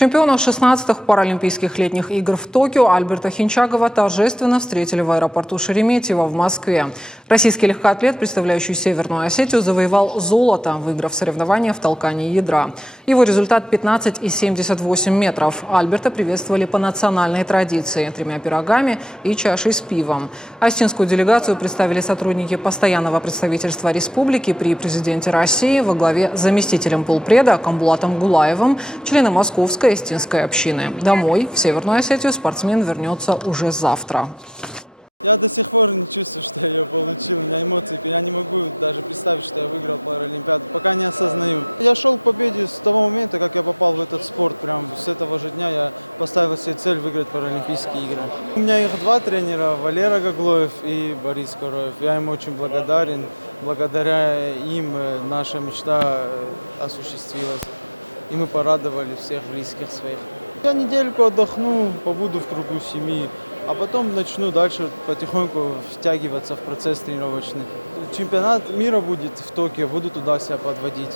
Чемпиона 16-х Паралимпийских летних игр в Токио Альберта Хинчагова торжественно встретили в аэропорту Шереметьево в Москве. Российский легкоатлет, представляющий Северную Осетию, завоевал золото, выиграв соревнования в толкании ядра. Его результат 15,78 метров. Альберта приветствовали по национальной традиции – 3 пирогами и чашей с пивом. Осетинскую делегацию представили сотрудники постоянного представительства республики при президенте России во главе с заместителем полпреда Камбулатом Гулаевым, члены Московской осетинской общины. Домой, в Северную Осетию, спортсмен вернется уже завтра. Я до сих пор не чувствую, что я ее получил. У меня эмоции. Я не могу даже представить, что я выиграл Паралимпиаду. Пока не осознаю. Я шел к победе с того момента, как я попал в этот спорт. Прям с этого же дня я поставил себе цель выиграть Паралимпийские игры. У меня их 2 тренера, Валера Гаглоев и Борис Короев. Я им очень благодарен. Благодаря им наша мечта осуществилась. И мы порадовали всех близких своих. Я недельку отдохну, побуду в кругу семьи, а потом начну дальше потихоньку втягиваться в процесс тренировочный. Чемпионат мира будет в Токио, буду туда себя подводить.